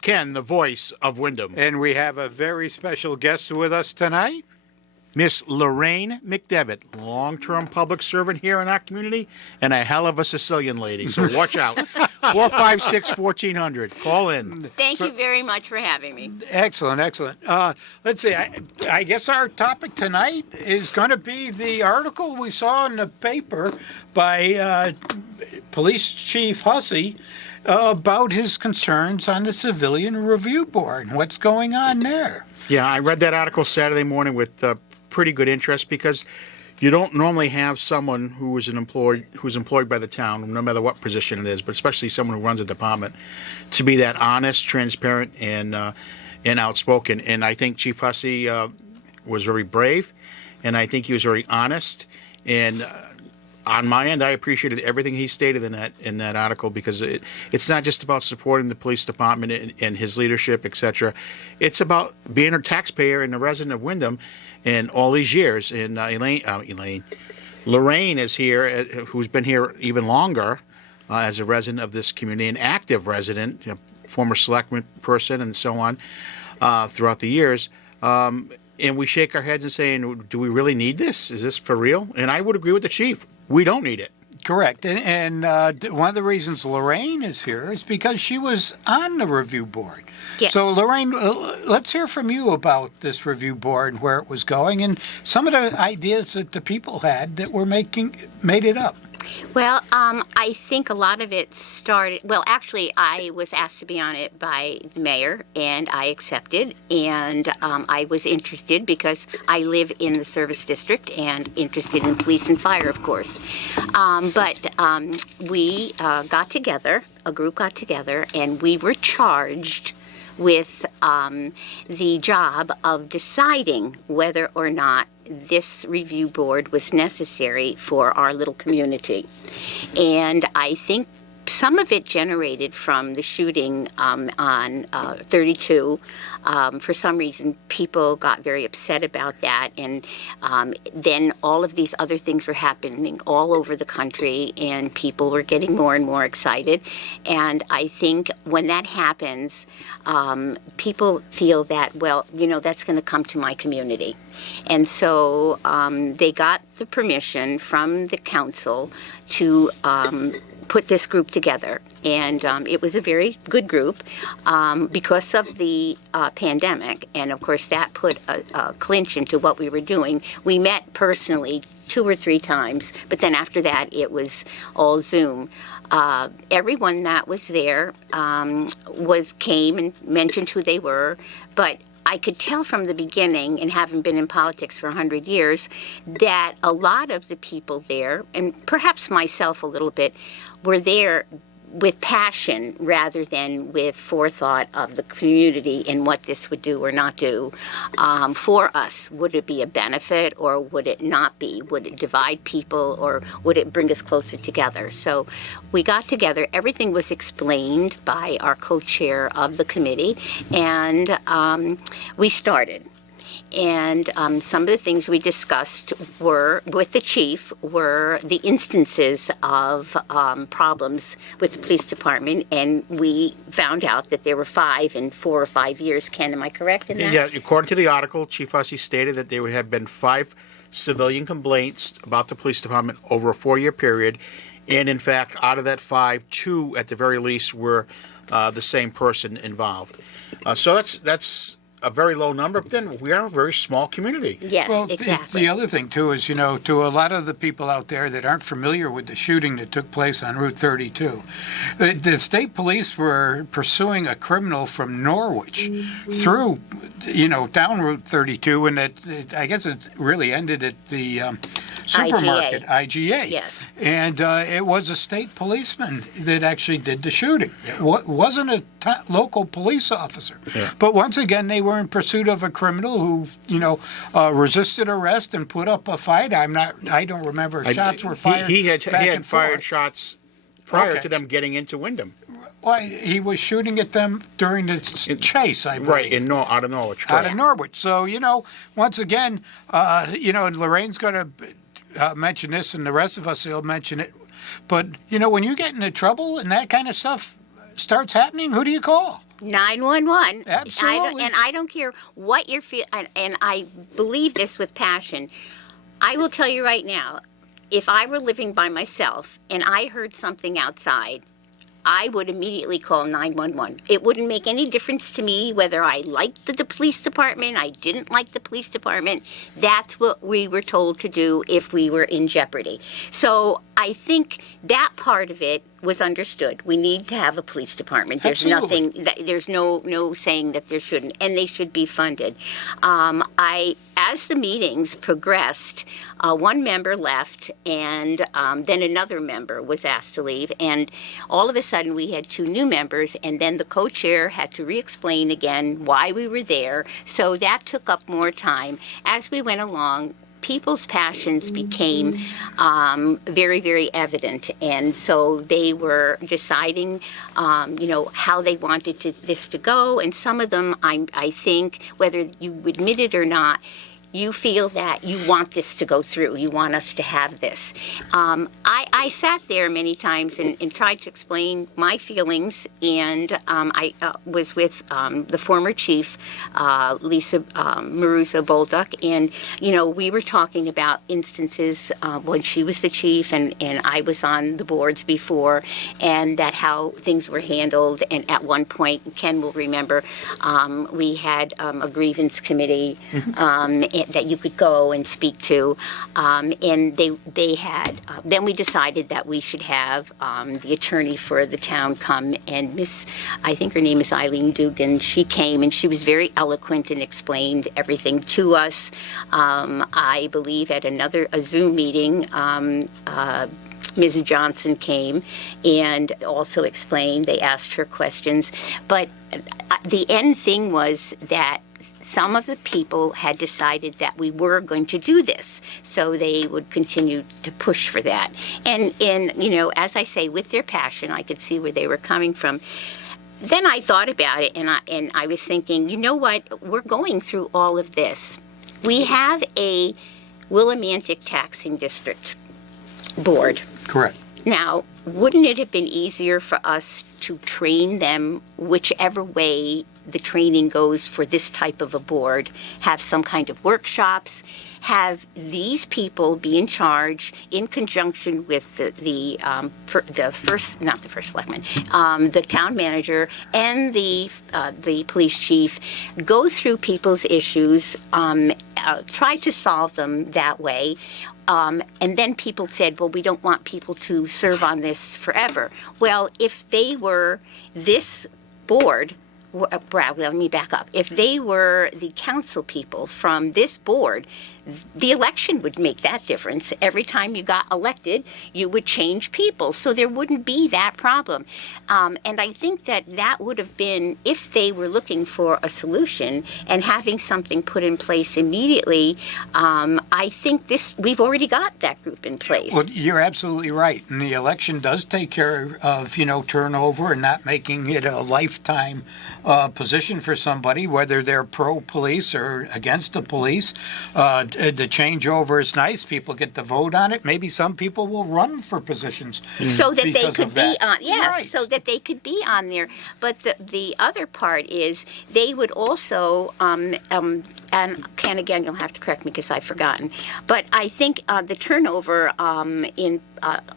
Ken, the voice of Wyndham. And we have a very special guest with us tonight. Miss Lorraine McDevitt, long-term public servant here in our community, and a hell of a Sicilian lady. So watch out. 456-1400. Call in. Thank you very much for having me. Excellent, excellent. Let's see. I guess our topic tonight is going to be the article we saw in the paper by Police Chief Hussey about his concerns on the Civilian Review Board and what's going on there. Yeah, I read that article Saturday morning with pretty good interest because you don't normally have someone who's employed by the town, no matter what position it is, but especially someone who runs a department, to be that honest, transparent, and outspoken. And I think Chief Hussey was very brave, and I think he was very honest. And on my end, I appreciated everything he stated in that article because it's not just about supporting the police department and his leadership, etc. It's about being a taxpayer and a resident of Wyndham. And all these years, and Lorraine is here, who's been here even longer as a resident of this community, an active resident, former selectman person, and so on throughout the years. And we shake our heads and saying, do we really need this? Is this for real? And I would agree with the chief. We don't need it. Correct. And one of the reasons Lorraine is here is because she was on the review board. Yes. So, Lorraine, let's hear from you about this review board and where it was going and some of the ideas that the people had that were made it up. Well, I think a lot of it started, well, actually, I was asked to be on it by the mayor, and I accepted, and I was interested because I live in the service district and interested in police and fire, of course. But we got together, a group got together, and we were charged with the job of deciding whether or not this review board was necessary for our little community. And I think some of it generated from the shooting on 32. For some reason, people got very upset about that, and then all of these other things were happening all over the country, and people were getting more and more excited. And I think when that happens, people feel that, well, that's going to come to my community. And so they got the permission from the council to put this group together, and it was a very good group because of the pandemic, and of course that put a clinch into what we were doing. We met personally 2 or 3 times, but then after that it was all Zoom. Everyone that was there came and mentioned who they were, but I could tell from the beginning, and having been in politics for 100 years, that a lot of the people there, and perhaps myself a little bit, were there with passion rather than with forethought of the community and what this would do or not do for us. Would it be a benefit or would it not be? Would it divide people or would it bring us closer together? So we got together. Everything was explained by our co-chair of the committee, and we started. And some of the things we discussed with the chief were the instances of problems with the police department, and we found out that there were 5 in 4 or 5 years. Ken, am I correct in that? Yeah, according to the article, Chief Hussey stated that there had been 5 civilian complaints about the police department over a 4-year period, and in fact, out of that 5, 2 at the very least were the same person involved. So that's a very low number, but then we are a very small community. Yes, well, exactly. The other thing, too, is, to a lot of the people out there that aren't familiar with the shooting that took place on Route 32, the state police were pursuing a criminal from Norwich through, down Route 32, and I guess it really ended at the supermarket, IGA. Yes. And it was a state policeman that actually did the shooting. It wasn't a local police officer. Yeah. But once again, they were in pursuit of a criminal who, resisted arrest and put up a fight. I don't remember if shots were fired. He had and fired forth. shots prior Okay. to them getting into Wyndham. Well, he was shooting at them during the chase, I believe. Right, out of Norwich. Out of Norwich. So, once again, and Lorraine's going to mention this, and the rest of us will mention it. But, when you get into trouble and that kind of stuff starts happening, who do you call? 911. Absolutely. I don't care what you're feeling, and I believe this with passion. I will tell you right now, if I were living by myself and I heard something outside, I would immediately call 911. It wouldn't make any difference to me whether I liked the police department, I didn't like the police department. That's what we were told to do if we were in jeopardy. So I think that part of it was understood. We need to have a police department. There's Absolutely. there's no saying that there shouldn't, and they should be funded. As the meetings progressed, one member left, and then another member was asked to leave, and all of a sudden we had two new members, and then the co-chair had to re-explain again why we were there. So that took up more time. As we went along, people's passions became very, very evident, and so they were deciding, how they wanted this to go. And some of them, I think, whether you admit it or not, you feel that you want this to go through. You want us to have this. I sat there many times and tried to explain my feelings, and I was with the former chief, Lisa Maruza Bolduc, and, we were talking about instances when she was the chief and I was on the boards before, and that how things were handled. And at one point, Ken will remember, we had a grievance committee that you could go and speak to, and they had. Then we decided that we should have the attorney for the town come, and I think her name is Eileen Dugan. She came and she was very eloquent and explained everything to us. I believe at a Zoom meeting, Ms. Johnson came and also explained. They asked her questions, but the end thing was that some of the people had decided that we were going to do this, so they would continue to push for that. And as I say, with their passion, I could see where they were coming from. Then I thought about it, and I was thinking, you know what? We're going through all of this. We have a Willimantic Taxing District board. Correct. Now, wouldn't it have been easier for us to train them whichever way the training goes for this type of a board, have some kind of workshops, have these people be in charge in conjunction with the town manager and the police chief, go through people's issues, try to solve them that way. And then people said, well, we don't want people to serve on this forever. Well, if they were this board, Brad, let me back up. If they were the council people from this board, the election would make that difference. Every time you got elected, you would change people, so there wouldn't be that problem. And I think that would have been, if they were looking for a solution and having something put in place immediately, I think we've already got that group in place. Well, you're absolutely right. And the election does take care of, turnover and not making it a lifetime position for somebody, whether they're pro-police or against the police. The changeover is nice. People get to vote on it. Maybe some people will run for positions so that they because could of be that. on. Yes, Right. so that they could be on there. But the other part is they would also and Ken, again, you'll have to correct me because I've forgotten. But I think the turnover in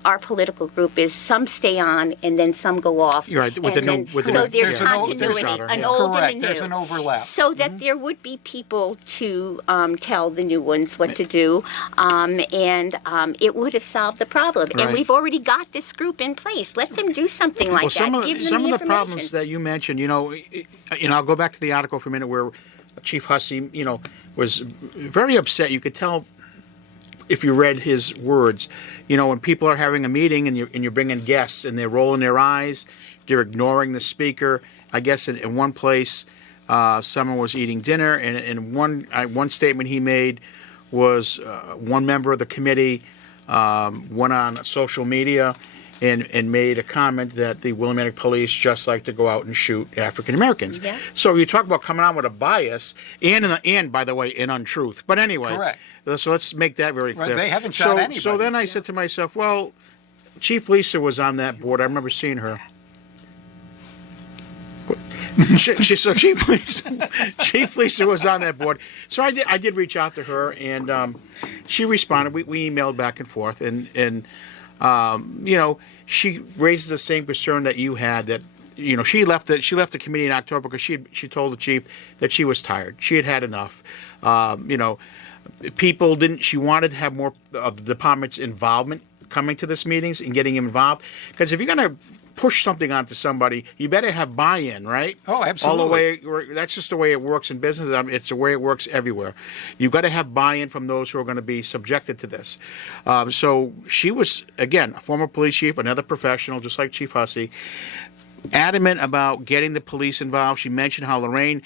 our political group is some stay on and then some go off. You're right, with the and new- then- with the so new- there's yeah. continuity, There's an yeah. old Correct. and a There's new. an overlap. So that there would be people to tell the new ones what to do, and it would have solved the problem. And Right. we've already got this group in place. Let them do something like Well, some that. of Give them some the of the problems information. that you mentioned, I'll go back to the article for a minute where Chief Hussey, was very upset. You could tell if you read his words. When people are having a meeting and you're bringing guests and they're rolling their eyes, they're ignoring the speaker. I guess in one place, someone was eating dinner, and one statement he made was one member of the committee went on social media and made a comment that the Willimantic police just like to go out and shoot African Americans. Yeah. So you talk about coming on with a bias and by the way, in untruth. But anyway, Correct. So let's make that very Right, clear. they haven't shot anybody. So then I said to myself, well, Chief Lisa was on that board. I remember seeing her. So Chief Lisa was on that board. So I did reach out to her, and she responded. We emailed back and forth, and she raises the same concern that you had, that she left the committee in October because she told the chief that she was tired. She had had enough. People didn't. She wanted to have more of the department's involvement coming to this meetings and getting involved, because if you're going to push something onto somebody, you better have buy-in, right? Oh, absolutely. All the way. That's just the way it works in business. It's the way it works everywhere. You've got to have buy-in from those who are going to be subjected to this. So she was, again, a former police chief, another professional, just like Chief Hussey, adamant about getting the police involved. She mentioned how Lorraine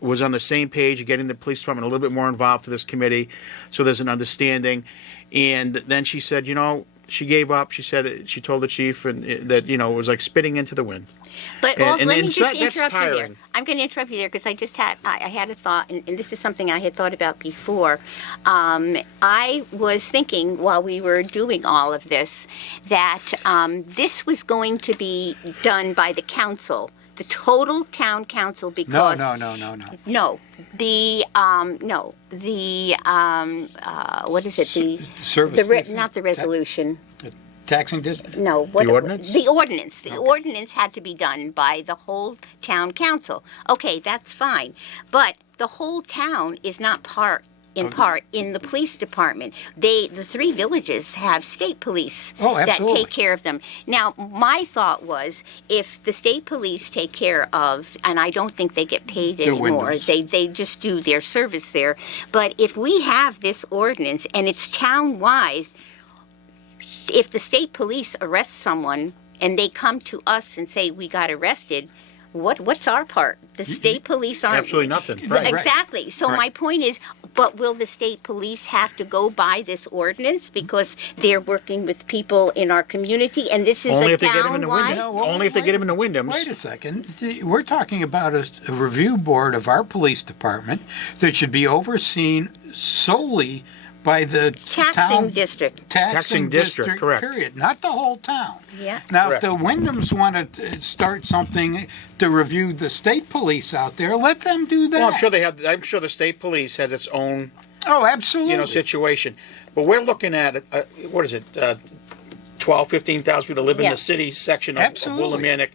was on the same page, getting the police department a little bit more involved to this committee, so there's an understanding. And then she said, she gave up. She said she told the chief that it was like spitting into the wind. But And- let me and just so that's interrupt you there. tiring. I'm going to interrupt you there because I had a thought, and this is something I had thought about before. I was thinking while we were doing all of this that this was going to be done by the council, the total town council, No, because no. What is it? The Service district? not the resolution. Taxing district? No, what, The ordinance? The ordinance. The ordinance had to be done by the whole town council. Okay, that's fine. But the whole town is not in the police department. The three villages have state police that absolutely. take care of them. Now, my thought was if the state police take care of, and I don't think they get paid Their anymore, windows. they just do their service there. But if we have this ordinance and it's town-wide, if the state police arrest someone and they come to us and say we got arrested, what's our part? The state police aren't Absolutely nothing. Right. Exactly. So Right. my point is, but will the state police have to go by this ordinance because they're working with people in our community, and this is Only a if they get them in the town-wide? window. Only if they get them in the Wyndhams. Wait a second. We're talking about a review board of our police department that should be overseen solely by the Taxing town district. taxing district, correct. Period, not the whole town. Yeah. Now, Correct. if the Wyndhams want to start something to review the state police out there, let them do that. Well, I'm sure the state police has its own Oh, absolutely. situation. But we're looking at, what is it, 12, 15,000 people that live in Yeah. the city section of Absolutely. Willimantic.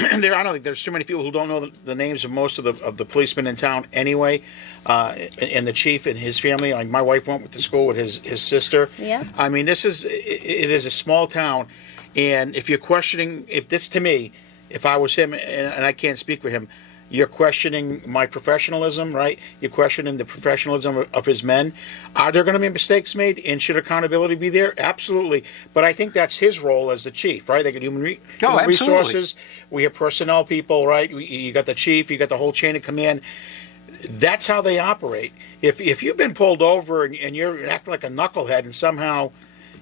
I don't think there's too many people who don't know the names of most of the policemen in town anyway, and the chief and his family. Like my wife went to school with his sister. Yeah. I mean, it is a small town, and if you're questioning, to me, if I was him, and I can't speak for him, you're questioning my professionalism, right? You're questioning the professionalism of his men. Are there going to be mistakes made, and should accountability be there? Absolutely. But I think that's his role as the chief, right? They get human absolutely. resources. We have personnel people, right? You got the chief, you got the whole chain of command. That's how they operate. If you've been pulled over and you're acting like a knucklehead and somehow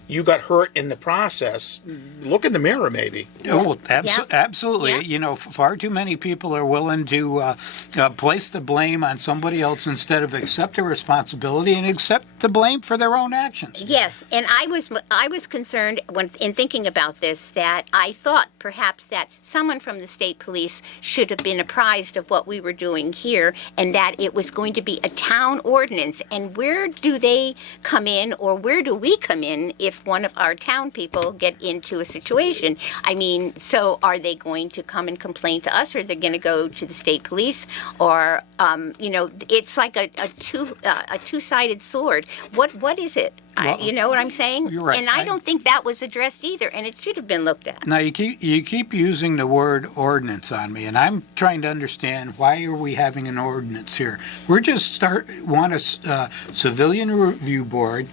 you got hurt in the process, look in the mirror maybe. Oh, Yeah. absolutely. Yeah. Far too many people are willing to place the blame on somebody else instead of accept the responsibility and accept the blame for their own actions. Yes, and I was concerned in thinking about this that I thought perhaps that someone from the state police should have been apprised of what we were doing here, and that it was going to be a town ordinance. And where do they come in, or where do we come in if one of our town people get into a situation? I mean, so are they going to come and complain to us, or they're going to go to the state police, or it's like a two-sided sword. What is it? Well, You know what I'm saying? you're right. And I don't think that was addressed either, and it should have been looked at. Now you keep using the word ordinance on me, and I'm trying to understand why are we having an ordinance here? We're just want a civilian review board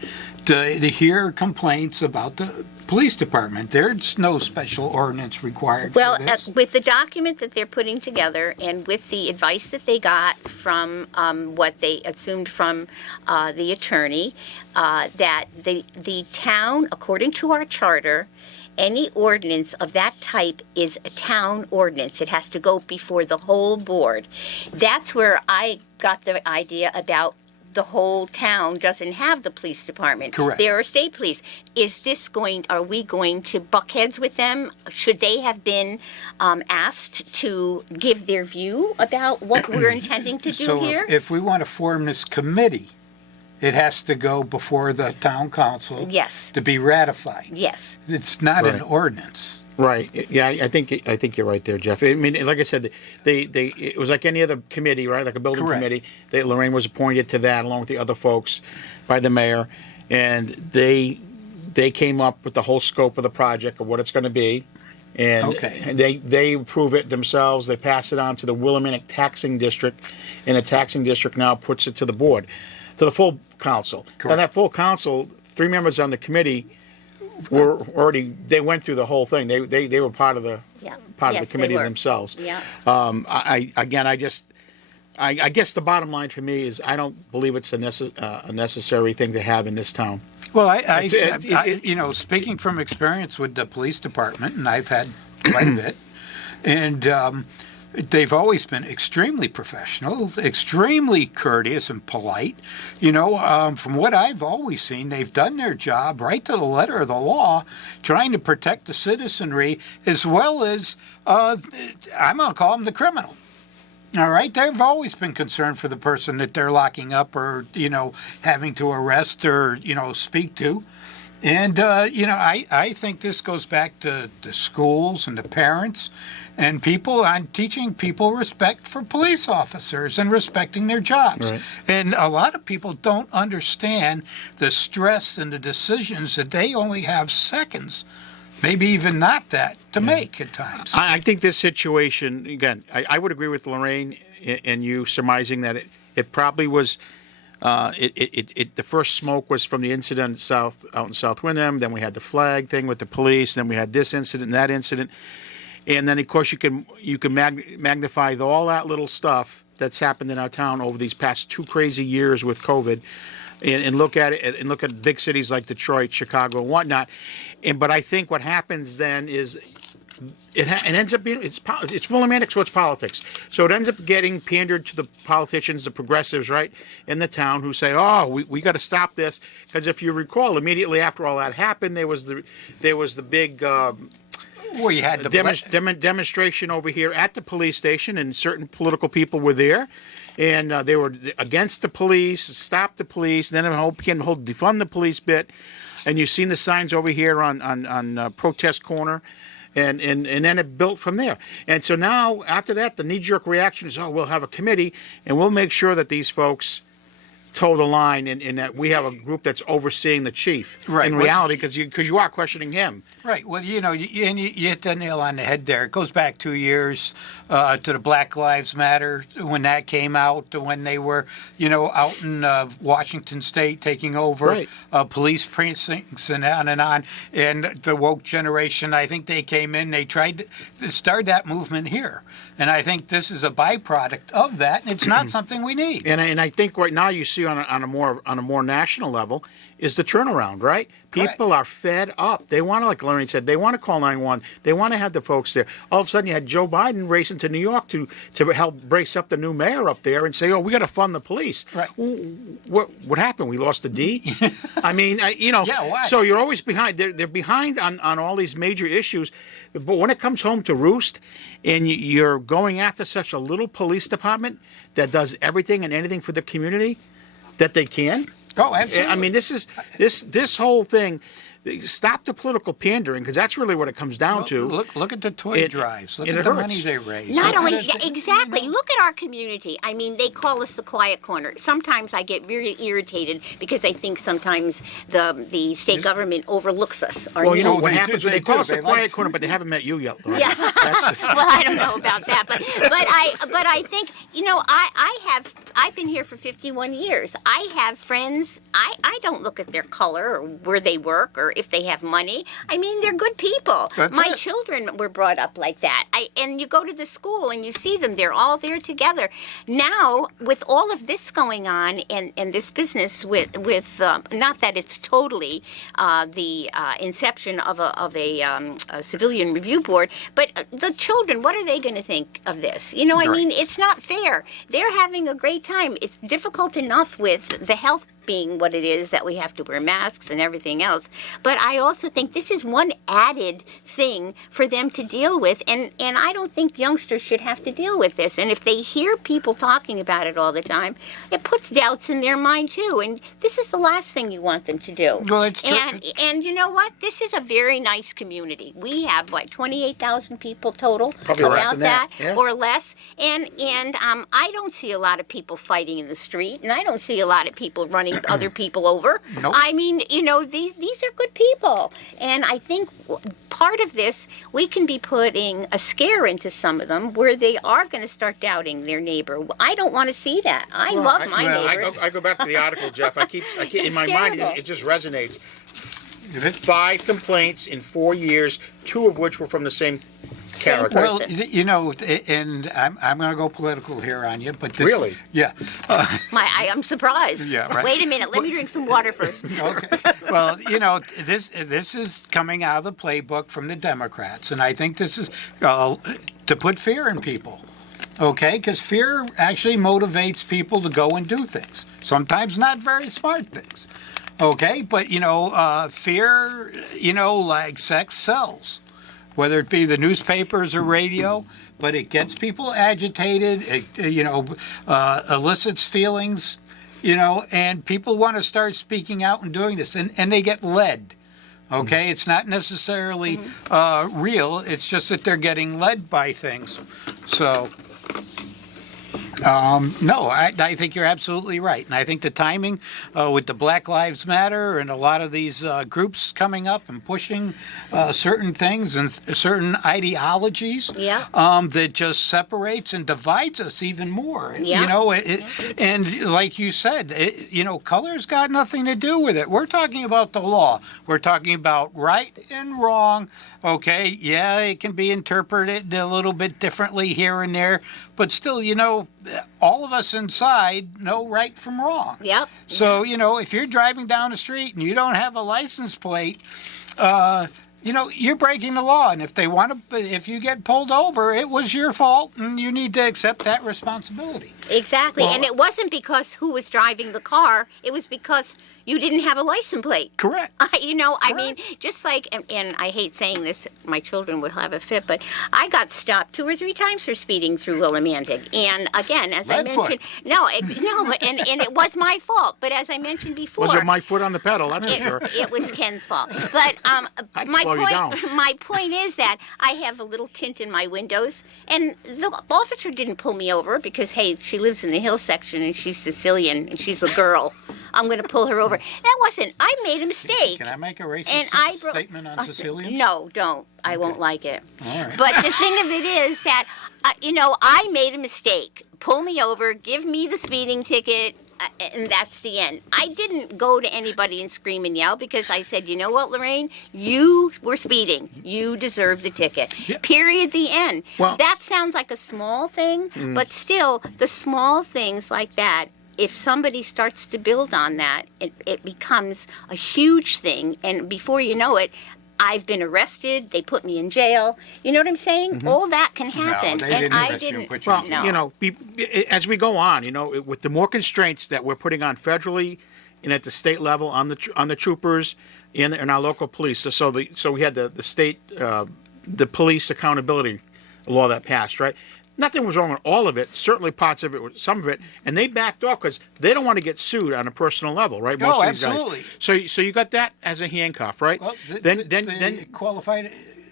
to hear complaints about the police department. There's no special ordinance required Well, for this. with the document that they're putting together and with the advice that they got from what they assumed from the attorney, that the town, according to our charter, any ordinance of that type is a town ordinance. It has to go before the whole board. That's where I got the idea about the whole town doesn't have the police department. Correct. There are state police. Are we going to buck heads with them? Should they have been asked to give their view about what we're intending to do So here? if we want to form this committee, it has to go before the town council Yes. to be ratified. Yes. It's not an Right. ordinance. Right. Yeah, I think you're right there, Jeff. I mean, like I said, it was like any other committee, right? Like a building Correct. committee. Lorraine was appointed to that along with the other folks by the mayor, and they came up with the whole scope of the project of what it's going to be, and Okay. they approve it themselves. They pass it on to the Willimantic Taxing District, and the taxing district now puts it to the board, to the full council. Correct. Now that full council, 3 members on the committee were already, they went through the whole thing. They were part of the Yeah. part Yes, of the they committee were. themselves. Yeah. I guess the bottom line for me is I don't believe it's a necessary thing to have in this town. Well, speaking from experience with the police department, and I've had quite a bit, and they've always been extremely professional, extremely courteous and polite. From what I've always seen, they've done their job right to the letter of the law, trying to protect the citizenry as well as, I'm going to call them the criminal. All right, they've always been concerned for the person that they're locking up or, having to arrest or, speak to. And, I think this goes back to the schools and the parents and people on teaching people respect for police officers and respecting their jobs. Right. And a lot of people don't understand the stress and the decisions that they only have seconds, maybe even not that, to make at times. I think this situation, again, I would agree with Lorraine and you surmising that it probably was, the first smoke was from the incident out in South Windham. Then we had the flag thing with the police. Then we had this incident and that incident. And then, of course, you can magnify all that little stuff that's happened in our town over these past 2 crazy years with COVID, and look at it and look at big cities like Detroit, Chicago, and whatnot. But I think what happens then is it ends up being it's Willimantic, so it's politics. So it ends up getting pandered to the politicians, the progressives, right, in the town who say, "Oh, we got to stop this," because if you recall, immediately after all that happened, there was the big. Well, you had the Demonstration over here at the police station, and certain political people were there, and they were against the police, stop the police, then began to defund the police bit, and you've seen the signs over here on Protest Corner, and then it built from there. And so now, after that, the knee-jerk reaction is, we'll have a committee, and we'll make sure that these folks toe the line, and that we have a group that's overseeing the chief. Right. In reality, because you are questioning him. Right. Well, you hit the nail on the head there. It goes back 2 years to the Black Lives Matter when that came out, to when they were, out in Washington State taking over Right. police precincts and on and on. And the woke generation, I think they came in, they tried to start that movement here. And I think this is a byproduct of that, and it's not something we need. And I think right now you see on a more national level is the turnaround, right? Correct. People are fed up. They want to, like Lorraine said, they want to call 911. They want to have the folks there. All of a sudden, you had Joe Biden racing to New York to help brace up the new mayor up there and say, "Oh, we got to fund the police." Right. What happened? We lost a D. I mean, Yeah, why? So you're always behind. They're behind on all these major issues. But when it comes home to roost, and you're going after such a little police department that does everything and anything for the community that they can. Oh, absolutely. I mean, this whole thing. Stop the political pandering, because that's really what it comes down to. Look at the toy drives. Look and at it the hurts. money they raise. Not Look only at it- exactly. Look at our community. I mean, they call us the quiet corner. Sometimes I get very irritated because I think sometimes the state government overlooks us. Or Well, you know Oh, what they happens do, when they they call do. us the They quiet like- corner, but they haven't met you yet. Lorraine. Yeah. Well, I don't know about that, but I've been here for 51 years. I have friends. I don't look at their color or where they work or if they have money. I mean, they're good people. That's My it. children were brought up like that. And you go to the school and you see them; they're all there together. Now, with all of this going on and this business with not that it's totally the inception of a civilian review board, but the children, what are they going to think of this? You know, I Right. mean, it's not fair. They're having a great time. It's difficult enough with the health being what it is that we have to wear masks and everything else. But I also think this is one added thing for them to deal with. And I don't think youngsters should have to deal with this. And if they hear people talking about it all the time, it puts doubts in their mind too. And this is the last thing you want them to do. Well, it's true. And you know what? This is a very nice community. We have, 28,000 people total? Probably less about than that, yeah. or less. And I don't see a lot of people fighting in the street, and I don't see a lot of people running other people over. Nope. I mean, you know, these are good people, and I think part of this, we can be putting a scare into some of them where they are going to start doubting their neighbor. I don't want to see that. I love my neighbors. I go back to the article, Jeff. I keep in It's my mind, terrible. it just resonates. 5 complaints in 4 years, 2 of which were from the same character. person. Well, you know, and I'm going to go political here on you, but this, Really? Yeah. I'm surprised. Yeah, right. Wait a minute. Let me drink some water first. Okay. Well, you know, this is coming out of the playbook from the Democrats, and I think this is to put fear in people. Okay, because fear actually motivates people to go and do things. Sometimes not very smart things. Okay, but you know, fear, you know, like sex sells, whether it be the newspapers or radio. But it gets people agitated. It, you know, elicits feelings. You know, and people want to start speaking out and doing this, and they get led. Okay, it's not necessarily real. It's just that they're getting led by things. So. No, I think you're absolutely right. And I think the timing with the Black Lives Matter and a lot of these groups coming up and pushing certain things and certain ideologies Yeah. that just separates and divides us even more. Yeah. You know, and like you said, you know, color's got nothing to do with it. We're talking about the law. We're talking about right and wrong. Okay, yeah, it can be interpreted a little bit differently here and there, but still, you know, all of us inside know right from wrong. Yep. So, you know, if you're driving down the street and you don't have a license plate, you know, you're breaking the law. And if if you get pulled over, it was your fault, and you need to accept that responsibility. Exactly. Well- And it wasn't because who was driving the car. It was because you didn't have a license plate. Correct. You know, I mean, just like, and I hate saying this, my children would have a fit, but I got stopped 2 or 3 times for speeding through Willimantic. And again, as I Leadfoot. mentioned, and it was my fault. But as I mentioned before, Was it my foot on the pedal? That's for sure. it was Ken's fault. But I'd my slow you point, down. my point is that I have a little tint in my windows, and the officer didn't pull me over because, hey, she lives in the hill section and she's Sicilian and she's a girl. I'm going to pull her over. That wasn't. I made a mistake. Can I make a racist And I statement on Sicilian? No, don't. I won't like it. All right. But the thing of it is that, you know, I made a mistake. Pull me over, give me the speeding ticket, and that's the end. I didn't go to anybody and scream and yell because I said, you know what, Lorraine? You were speeding. You deserve the ticket. Yeah. Period, the end. Well- That sounds like a small thing, but still, the small things like that, if somebody starts to build on that, it becomes a huge thing. And before you know it, I've been arrested. They put me in jail. You know what I'm saying? All that can happen. they and didn't I arrest you and didn't. put you in Well, jail. No. you know, as we go on, you know, with the more constraints that we're putting on federally and at the state level on the troopers and our local police. So we had the state the police accountability law that passed, right? Nothing was wrong with all of it. Certainly parts of it, some of it, and they backed off because they don't want to get sued on a personal level, right? Oh, of these absolutely. Guys. So you got that as a handcuff, right? Well, then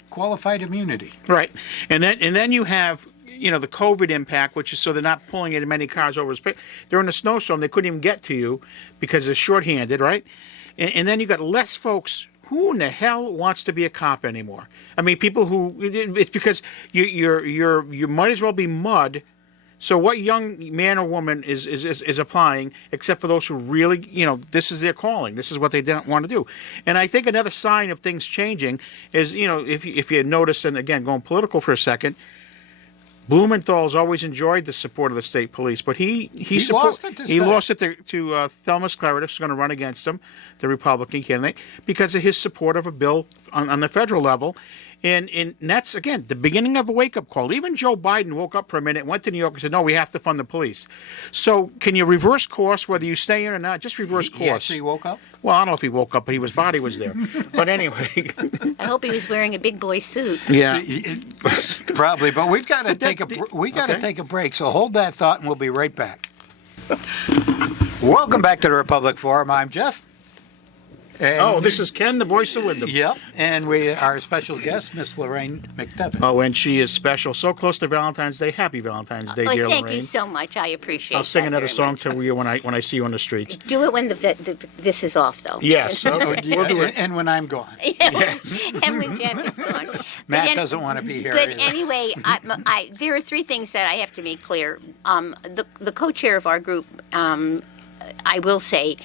qualified immunity. right, and then you have the COVID impact, which is so they're not pulling in many cars over. They're in a snowstorm; they couldn't even get to you because they're shorthanded, right? And then you got less folks. Who in the hell wants to be a cop anymore? I mean, people who it's because you might as well be mud So what young man or woman is applying, except for those who really, this is their calling. This is what they don't want to do. And I think another sign of things changing is, if you notice, and again, going political for a second, Blumenthal's always enjoyed the support of the state police, but he lost it this he time. lost it to Thelmus Claridis, who's going to run against him, the Republican candidate, because of his support of a bill on the federal level. And that's, again, the beginning of a wake-up call. Even Joe Biden woke up for a minute, went to New York and said, no, we have to fund the police. So can you reverse course, whether you stay in or not? Just reverse course. He actually woke up? Well, I don't know if he woke up, but his body was there. But anyway. I hope he was wearing a big boy suit. Yeah. Probably, but we've got to take a break. So hold that thought, and we'll be right back. Welcome back to the Republic Forum. I'm Jeff. And this is Ken, the voice of Wyndham. Yep, and our special guest, Miss Lorraine McDevitt. Oh, and she is special. So close to Valentine's Day. Happy Valentine's Day, dear Thank Lorraine. you so much. I appreciate it. I'll sing that another very song much. to you when I see you on the streets. Do it when this is off, though. Yes, okay, we'll do it. And when I'm gone. Yes. And when Jeff is gone. Matt doesn't want to be here But either. anyway, there are three things that I have to make clear. The co-chair of our group, I will say,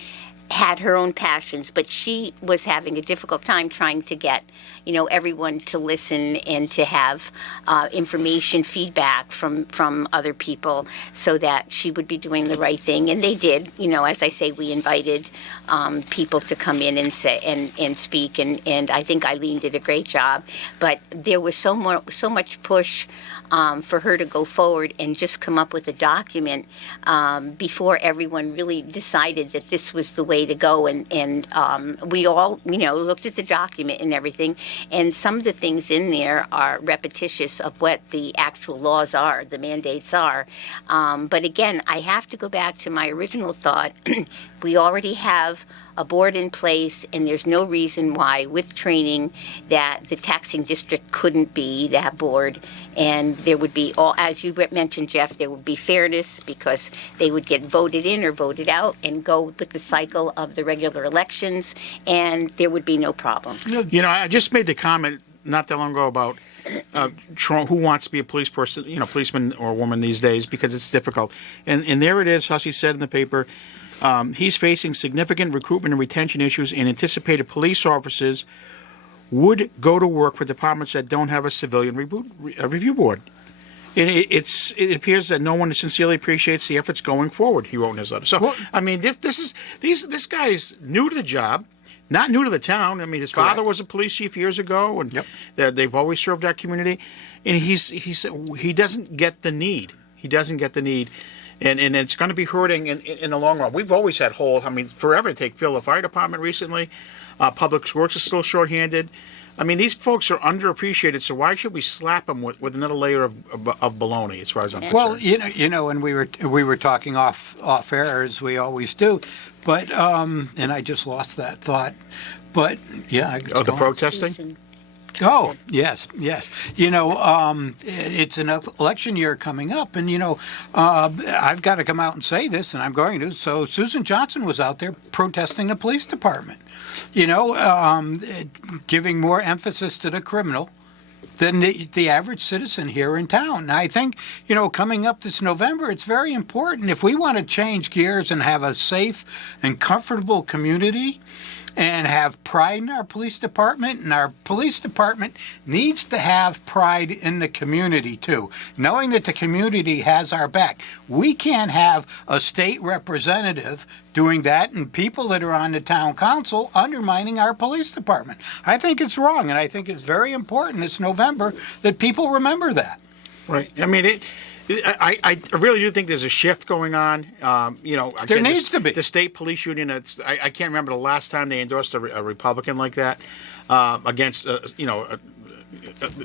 had her own passions, but she was having a difficult time trying to get, everyone to listen and to have information, feedback from other people, so that she would be doing the right thing. And they did. As I say, we invited people to come in and say and speak, and I think Eileen did a great job. But there was so much push for her to go forward and just come up with a document before everyone really decided that this was the way to go. And we all, looked at the document and everything. And some of the things in there are repetitious of what the actual laws are, the mandates are. But again, I have to go back to my original thought. We already have a board in place, and there's no reason why, with training, that the taxing district couldn't be that board. And there would be, as you mentioned, Jeff, there would be fairness, because they would get voted in or voted out and go with the cycle of the regular elections, and there would be no problem. I just made the comment not that long ago about who wants to be a police person, policeman or woman these days, because it's difficult. And there it is, Hussey said in the paper, he's facing significant recruitment and retention issues, and anticipated police officers would go to work for departments that don't have a civilian review board. And it appears that no one sincerely appreciates the efforts going forward, he wrote in his letter. So, this guy is new to the job, not new to the town. His father was a police chief years ago, and they've always served our community. And he doesn't get the need. He doesn't get the need. And it's going to be hurting in the long run. We've always had holes. Forever to take Phil, the fire department recently. Public Works is still shorthanded. These folks are underappreciated, so why should we slap them with another layer of baloney, as far as I'm concerned? Well, and we were talking off air, as we always do, but and I just lost that thought. But yeah, the protesting. Susan. Oh, yes. It's an election year coming up, and, I've got to come out and say this, and I'm going to. So Susan Johnson was out there protesting the police department, giving more emphasis to the criminal than the average citizen here in town. And I think, coming up this November, it's very important. If we want to change gears and have a safe and comfortable community, and have pride in our police department, and our police department needs to have pride in the community too, knowing that the community has our back. We can't have a state representative doing that and people that are on the town council undermining our police department. I think it's wrong, and I think it's very important this November that people remember that. Right. I really do think there's a shift going on. There needs to be. The state police union. I can't remember the last time they endorsed a Republican like that against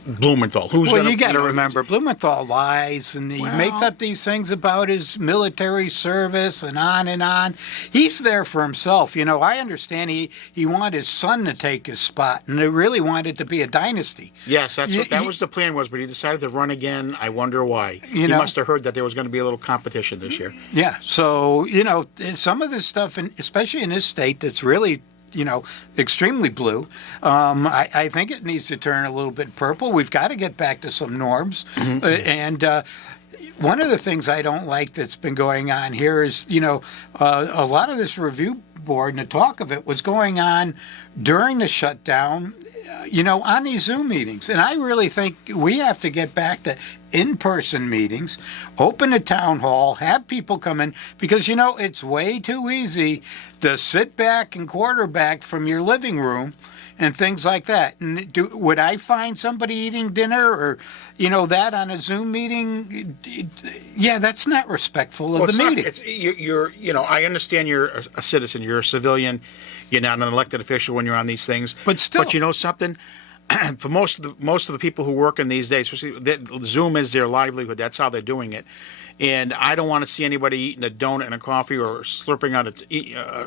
Blumenthal. You got to remember, Blumenthal lies, and he makes up these things about his military service and on and on. He's there for himself. I understand he wanted his son to take his spot, and they really wanted to be a dynasty. Yes, that was the plan was, but he decided to run again. I wonder why. He must have heard that there was going to be a little competition this year. Yeah, so, some of this stuff, especially in this state that's really extremely blue. I think it needs to turn a little bit purple. We've got to get back to some norms. And one of the things I don't like that's been going on here is, a lot of this review board and the talk of it was going on during the shutdown, on these Zoom meetings. And I really think we have to get back to in-person meetings, open a town hall, have people come in, because, it's way too easy to sit back and quarterback from your living room and things like that. And would I find somebody eating dinner or, that on a Zoom meeting? Yeah, that's not respectful of the meeting. I understand you're a citizen, you're a civilian, you're not an elected official when you're on these things. But still. But you know something? For most of the people who work in these days, especially Zoom is their livelihood. That's how they're doing it. And I don't want to see anybody eating a donut and a coffee or slurping on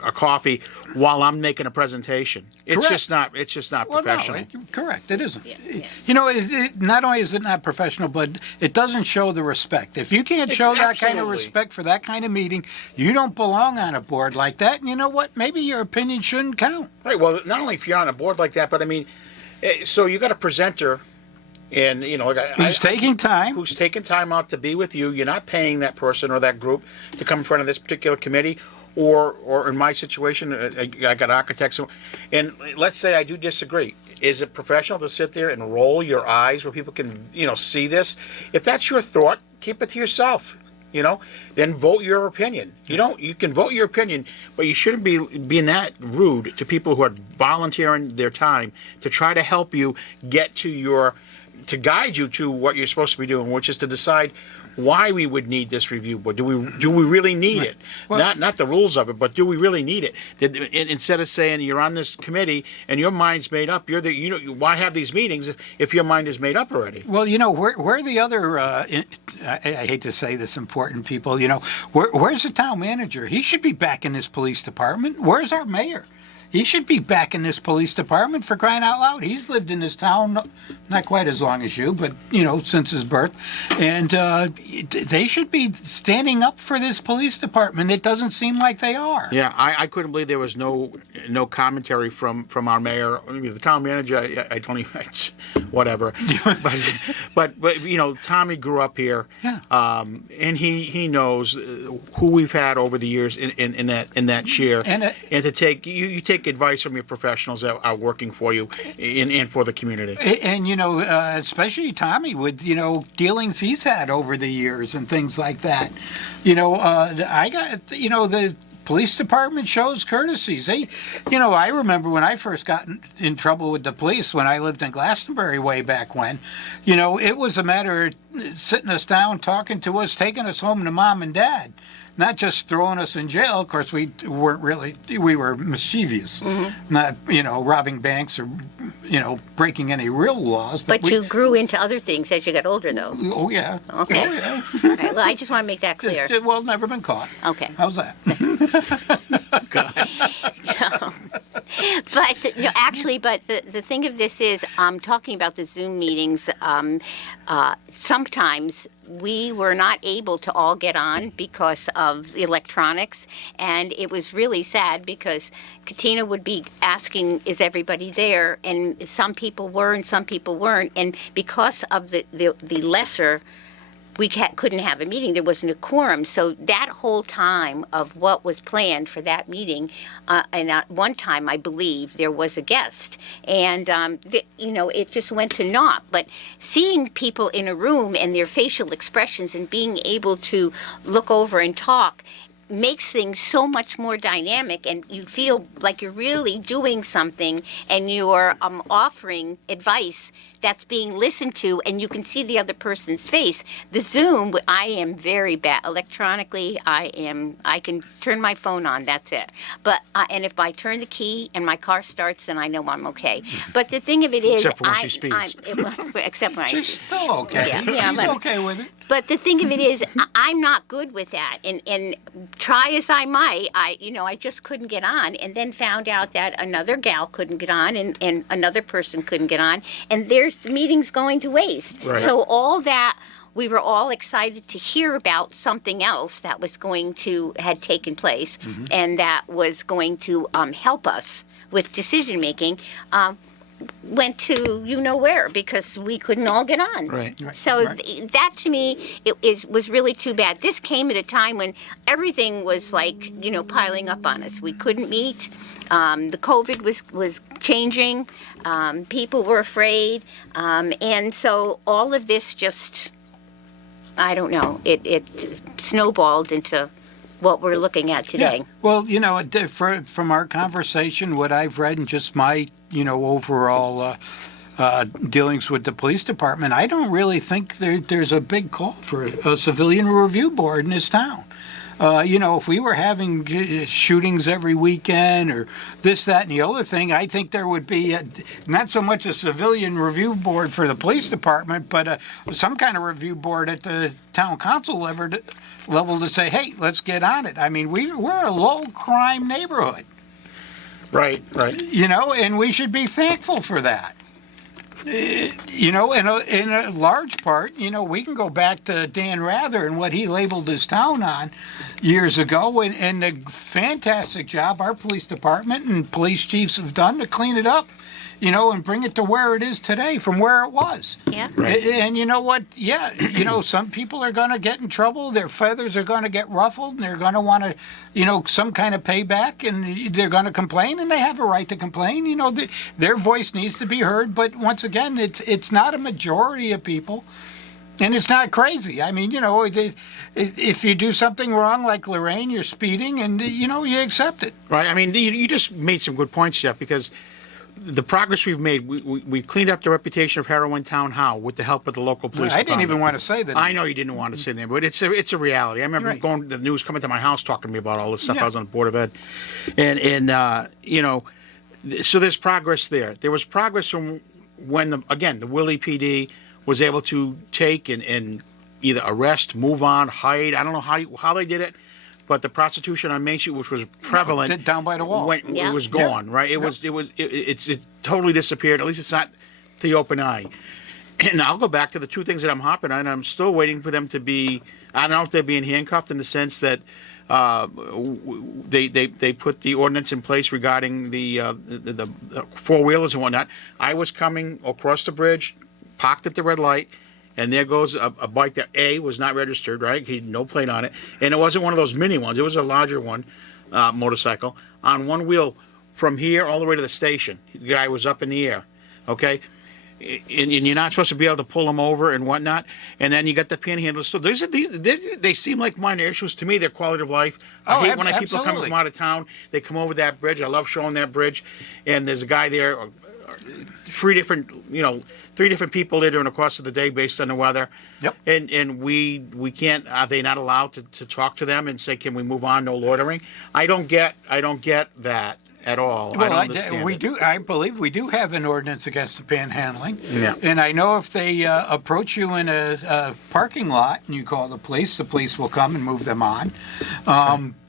a coffee while I'm making a presentation. It's just not professional. No, correct. It isn't. Yeah. Not only is it not professional, but it doesn't show the respect. If you can't show that kind of respect for that kind of meeting, you don't belong on a board like that. And you know what? Maybe your opinion shouldn't count. Right. Well, not only if you're on a board like that, but I mean, so you got a presenter. And who's taking time? Who's taking time out to be with you? You're not paying that person or that group to come in front of this particular committee, or in my situation, I got architects. And let's say I do disagree. Is it professional to sit there and roll your eyes where people can see this? If that's your thought, keep it to yourself. Then vote your opinion. You can vote your opinion, but you shouldn't be being that rude to people who are volunteering their time to try to help you get to guide you to what you're supposed to be doing, which is to decide why we would need this review board. Do we really need it? Well, not the rules of it, but do we really need it? Instead of saying you're on this committee and your mind's made up, why have these meetings if your mind is made up already? Well, where the other, I hate to say this, important people, where's the town manager? He should be back in his police department. Where's our mayor? He should be back in this police department, for crying out loud. He's lived in this town not quite as long as you, but, since his birth. And they should be standing up for this police department. It doesn't seem like they are. Yeah, I couldn't believe there was no commentary from our mayor. I mean, the town manager, I don't even, whatever. but Tommy grew up here. Yeah. And he knows who we've had over the years in that chair. And to take, you take advice from your professionals that are working for you and for the community. And, especially Tommy with, dealings he's had over the years and things like that. I got, the police department shows courtesies. I remember when I first got in trouble with the police when I lived in Glastonbury way back when, it was a matter of sitting us down, talking to us, taking us home to mom and dad. Not just throwing us in jail. Of course, we were mischievous, not, robbing banks or, breaking any real laws. But you grew into other things as you got older, though. Oh, yeah. Okay. Oh, yeah. All right, well, I just want to make that clear. Well, never been caught. Okay. How's that? But the thing of this is, talking about the Zoom meetings, sometimes we were not able to all get on because of the electronics, and it was really sad because Katina would be asking, is everybody there? And some people were and some people weren't, and because of the lesser, we couldn't have a meeting. There wasn't a quorum. So that whole time of what was planned for that meeting, and at one time, I believe, there was a guest. And, it just went to naught. But seeing people in a room and their facial expressions and being able to look over and talk makes things so much more dynamic, and you feel like you're really doing something and you're offering advice that's being listened to, and you can see the other person's face. The Zoom, I am very bad. Electronically, I can turn my phone on, that's it. But, and if I turn the key and my car starts, then I know I'm okay. But the thing of it is, except for when she speeds. She's still okay. Yeah, She's okay with it. But the thing of it is, I'm not good with that, and try as I might, I just couldn't get on, and then found out that another gal couldn't get on, and another person couldn't get on, and there's the meetings going to waste. Right. So all that, we were all excited to hear about something else that was had taken place, and that was going to help us with decision making. went to you know where because we couldn't all get on. Right. So Right. that to me was really too bad. This came at a time when everything was like piling up on us. We couldn't meet. The COVID was changing. People were afraid, and so all of this just, I don't know. It snowballed into what we're looking at today. Yeah. Well, from our conversation, what I've read and just my, overall dealings with the police department, I don't really think there's a big call for a civilian review board in this town. If we were having shootings every weekend or this, that, and the other thing, I think there would be not so much a civilian review board for the police department, but some kind of review board at the town council level to say, hey, let's get on it. I mean, we're a low crime neighborhood, Right. and we should be thankful for that. In a large part, we can go back to Dan Rather and what he labeled his town on years ago, and the fantastic job our police department and police chiefs have done to clean it up, and bring it to where it is today from where it was. Yeah. Right. And you know what? Yeah, some people are going to get in trouble. Their feathers are going to get ruffled, and they're going to want to, some kind of payback, and they're going to complain, and they have a right to complain. Their voice needs to be heard. But once again, it's not a majority of people, and it's not crazy. I mean, if you do something wrong, like Lorraine, you're speeding, and you accept it. Right. I mean, you just made some good points, Jeff, because the progress we've made, we cleaned up the reputation of Heroin Town How with the help of the local police I didn't department. even want to say that. I know you didn't want to say that, but it's a reality. I remember Right. going the news coming to my house talking to me about all this stuff. Yeah. I was on the Board of Ed, and so there's progress there. There was progress from when the Willie PD was able to take and either arrest, move on, hide. I don't know how they did it, but the prostitution on Main Street, which was prevalent, down by the wall. Yeah. it was gone. Right? It totally disappeared. At least it's not to the open eye. And I'll go back to the two things that I'm hopping on. I'm still waiting for them to be. I don't know if they're being handcuffed in the sense that they put the ordinance in place regarding the four-wheelers and whatnot. I was coming across the bridge, parked at the red light, and there goes a bike that was not registered, right? He had no plate on it, and it wasn't one of those mini ones. It was a larger one, motorcycle on one wheel from here all the way to the station. The guy was up in the air, okay. And you're not supposed to be able to pull them over and whatnot. And then you got the panhandlers. So they seem like minor issues to me. They're quality of life. I hate when people come absolutely. from out of town. They come over that bridge. I love showing that bridge. And there's a guy there, three different people there during the course of the day based on the weather. Yep. And we can't. Are they not allowed to talk to them and say, can we move on? No loitering. I don't get that at all. I don't understand. We do. I believe we do have an ordinance against the panhandling. Yeah. And I know if they approach you in a parking lot and you call the police will come and move them on.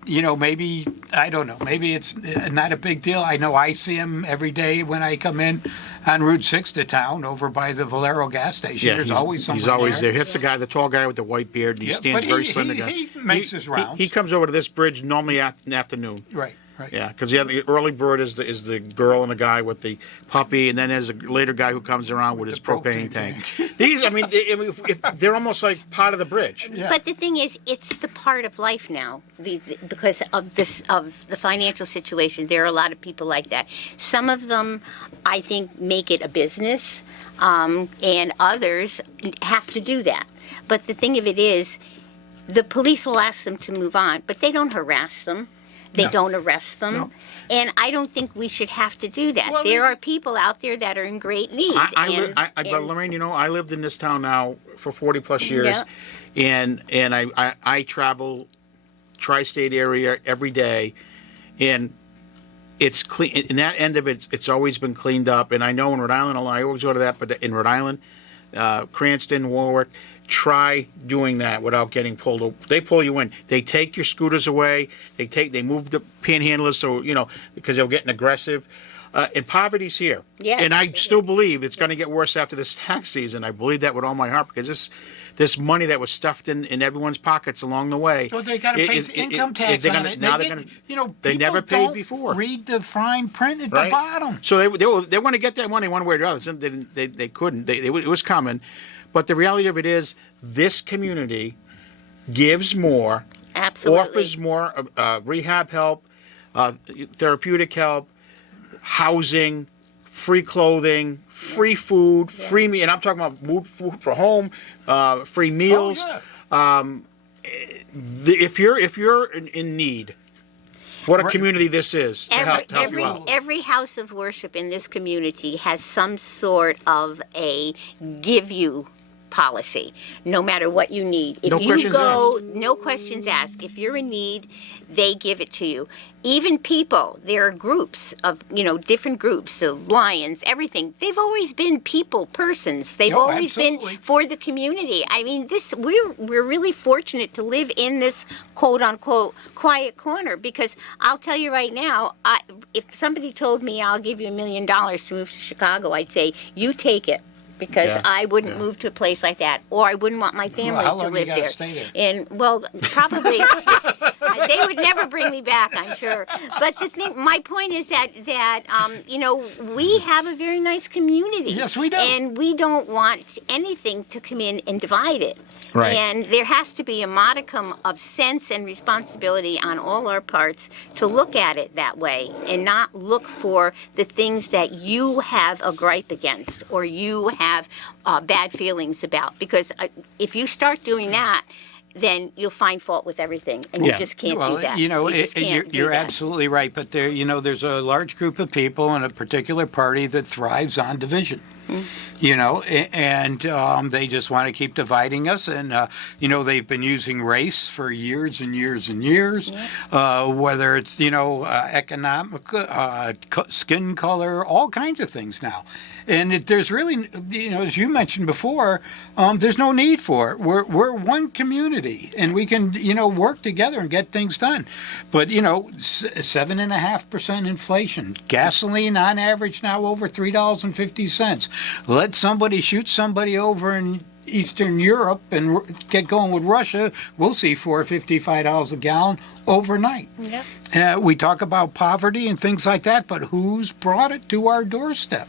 Maybe, I don't know, maybe it's not a big deal. I know I see him every day when I come in on Route 6 to town over by the Valero gas station. Yeah, There's always someone he's always there. Hits the guy, the tall guy with the white beard, and he Yeah, stands but very slender guy. he makes his rounds. He comes over to this bridge normally in the afternoon. Right. Yeah, because the early bird is the girl and the guy with the puppy, and then there's a later guy who comes around with his propane tank. These, if they're almost like part of the bridge. Yeah. But the thing is, it's the part of life now because of the financial situation. There are a lot of people like that. Some of them, I think, make it a business, and others have to do that. But the thing of it is, the police will ask them to move on, but they don't harass them. They No. don't arrest them. No. And I don't think we should have to do that. Well, there are people out there that are in great need. But Lorraine, I lived in this town now for 40 plus years, and I travel tri-state area every day, and it's clean. In that end of it, it's always been cleaned up. And I know in Rhode Island, I always go to that, but in Rhode Island, Cranston, Warwick, try doing that without getting pulled over. They pull you in. They take your scooters away. They move the panhandlers so because they're getting aggressive. And poverty's here. Yes, and I it still believe it's going to get worse after this tax season. I believe that with all my heart because this money that was stuffed in everyone's pockets along the way. So they got to pay income tax they're on gonna, it. now They they're get- going to. you know, they people never paid don't before. read the fine print at the Right? bottom. So they want to get that money one way or the other. They couldn't. It was coming, but the reality of it is, this community gives more, Absolutely. offers more rehab help, therapeutic help, housing, free clothing, free food, free meal. And I'm talking about food for home, free meals. Oh, yeah. If you're in need, what a Right. community this is to help Every, you out. every house of worship in this community has some sort of a give you policy, no matter what you need. If No you questions go, no questions asked. If you're in need, they give it to you. Even people, there are groups of, different groups, the Lions, everything. They've always been people, persons. They've Oh, always absolutely. been for the community. I mean, we're really fortunate to live in this quote unquote quiet corner, because I'll tell you right now, if somebody told me I'll give you $1 million to move to Chicago, I'd say, you take it. Because Yeah, I wouldn't yeah. move to a place like that, or I wouldn't want my family how to long you live gotta there. stay there? And well, probably they would never bring me back, I'm sure. But my point is that we have a very nice community. Yes, we do. And we don't want anything to come in and divide it. Right. And there has to be a modicum of sense and responsibility on all our parts to look at it that way, and not look for the things that you have a gripe against or you have bad feelings about. Because if you start doing that, then you'll find fault with everything, and Yeah. you just can't Well, do that. you know, you just can't do you're that. absolutely right. But there's a large group of people in a particular party that thrives on division. And they just want to keep dividing us. And, they've been using race for years and years and years, whether it's, economic, skin color, all kinds of things now. And there's really, as you mentioned before, there's no need for it. We're one community, and we can, work together and get things done. But, 7.5% inflation, gasoline on average now over $3.50. Let somebody shoot somebody over in Eastern Europe and get going with Russia, we'll see $4.55 a gallon overnight. Yep. We talk about poverty and things like that, but who's brought it to our doorstep?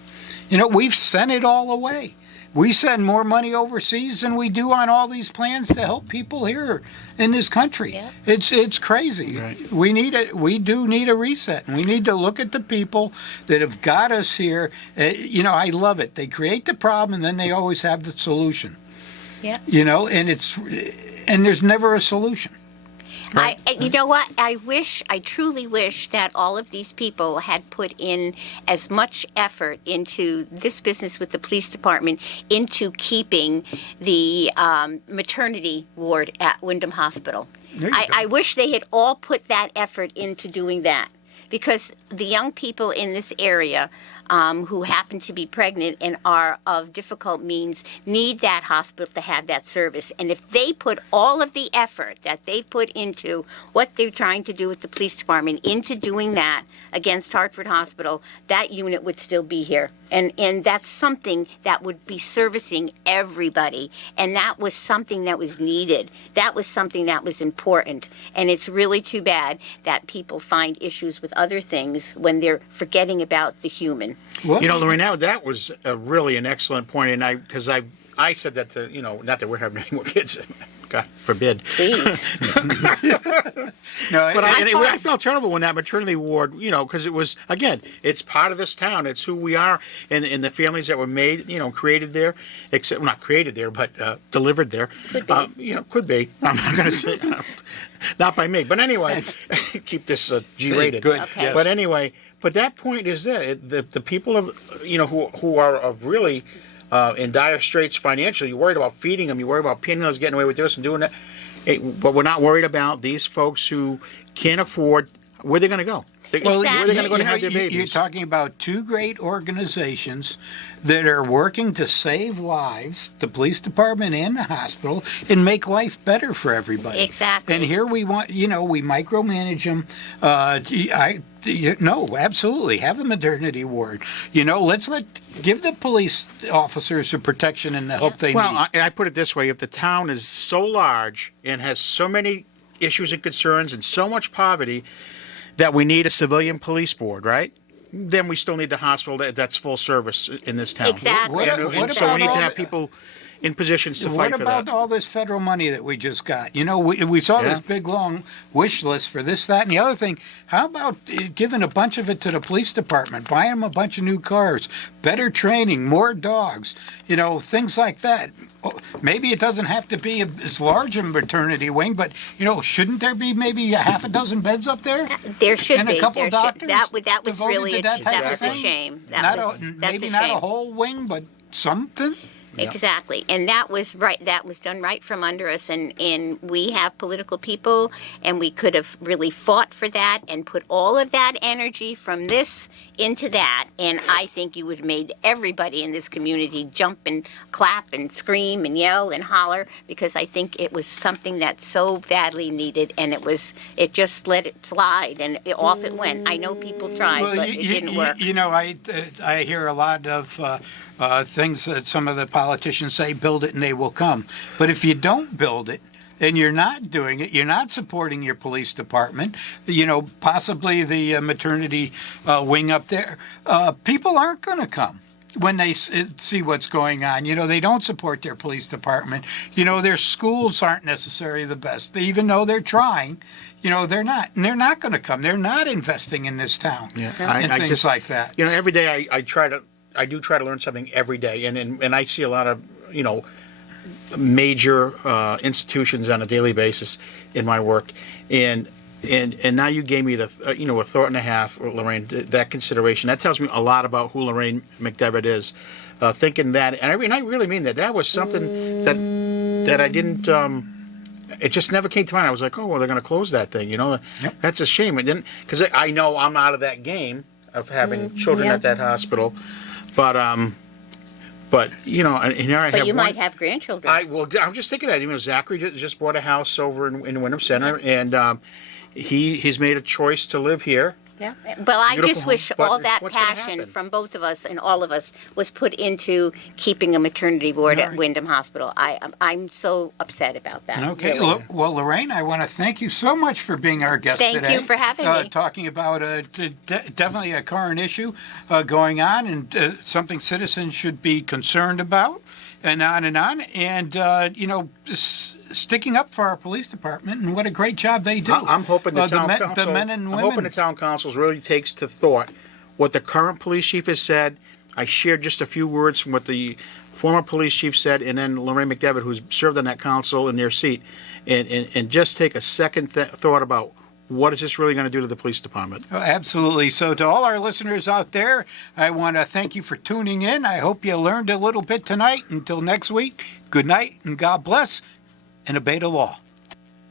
We've sent it all away. We send more money overseas than we do on all these plans to help people here in this country. Yeah. It's crazy. Right. We do need a reset. And we need to look at the people that have got us here. I love it. They create the problem, and then they always have the solution. Yeah. And there's never a solution. You know what? I truly wish that all of these people had put in as much effort into this business with the police department, into keeping the maternity ward at Wyndham Hospital. There you go. I wish they had all put that effort into doing that, because the young people in this area who happen to be pregnant and are of difficult means need that hospital to have that service. And if they put all of the effort that they put into what they're trying to do with the police department into doing that against Hartford Hospital, that unit would still be here. And that's something that would be servicing everybody. And that was something that was needed. That was something that was important. And it's really too bad that people find issues with other things when they're forgetting about the human. Well, Lorraine, that was really an excellent point, and because I said that to, not that we're having any more kids, God forbid. Please. no, But I felt terrible when that maternity ward, because it was, again, it's part of this town. It's who we are, and the families that were made, created there, except not created there, but delivered there. Could be. Could be. I'm not going to say, not by me. But anyway, keep this G-rated. Good. Okay. Yes. But anyway, but that point is there. The people of, who are of really in dire straits financially, you're worried about feeding them, you're worried about Pinhill's getting away with this and doing that. But we're not worried about these folks who can't afford, where they're going to go. Where are they Exactly. going to go to have their You're babies? talking about two great organizations that are working to save lives, the police department and the hospital, and make life better for everybody. Exactly. And here we want, we micromanage them. No, absolutely. Have the maternity ward. Let's give the police officers the protection and the help they Well, need. I put it this way: if the town is so large and has so many issues and concerns and so much poverty that we need a civilian police board, right? Then we still need the hospital that's full service in this town. Exactly. And so we need to have people in positions to What fight for about that. all this federal money that we just got? We saw Yeah. this big long wish list for this, that, and the other thing. How about giving a bunch of it to the police department, buying them a bunch of new cars, better training, more dogs, things like that. Maybe it doesn't have to be as large a maternity wing, but shouldn't there be maybe a half a dozen beds up there? There should And be. a couple There doctors that was devoted really to that type that of was a thing? shame. That's Maybe a not shame. a whole wing, but something. Exactly. And that was right. That was done right from under us. And we have political people, and we could have really fought for that and put all of that energy from this into that. And I think you would have made everybody in this community jump and clap and scream and yell and holler, because I think it was something that so badly needed. And it just let it slide, and off it went. I know people tried, but it didn't work. I hear a lot of things that some of the politicians say, build it and they will come. But if you don't build it, and you're not doing it, you're not supporting your police department, possibly the maternity wing up there, people aren't going to come when they see what's going on. They don't support their police department. Their schools aren't necessarily the best. Even though they're trying, they're not. And they're not going to come. They're not investing in this town and things like that. Every day I do try to learn something every day, and I see a lot of major institutions on a daily basis in my work, and now you gave me the a thought and a half, Lorraine, that consideration. That tells me a lot about who Lorraine McDevitt is. Thinking that, and I really mean that. That was something that I didn't. It just never came to mind. I was like, oh well, they're going to close that thing. Yep. That's a shame. It didn't, because I know I'm out of that game of having children at that hospital. But and here I have. But you one, might have grandchildren. I'm just thinking that. Zachary just bought a house over in Wyndham Center, and he's made a choice to live here. Yeah. Well, I Beautiful just wish home, but all that what's gonna passion happen? from both of us and all of us was put into keeping a maternity ward at Right. Wyndham Hospital. I'm so upset about that. Okay. really. Well, Lorraine, I want to thank you so much for being our guest Thank today. you for having me. Talking about definitely a current issue going on, and something citizens should be concerned about, and on and on. And sticking up for our police department, and what a great job they do. I'm hoping the town men, council. the men and I'm women. hoping the town council really takes to thought what the current police chief has said. I shared just a few words from what the former police chief said, and then Lorraine McDevitt, who's served on that council in their seat, and just take a second thought about what is this really going to do to the police department. Oh, absolutely. So to all our listeners out there, I want to thank you for tuning in. I hope you learned a little bit tonight. Until next week, good night and God bless, and obey the law.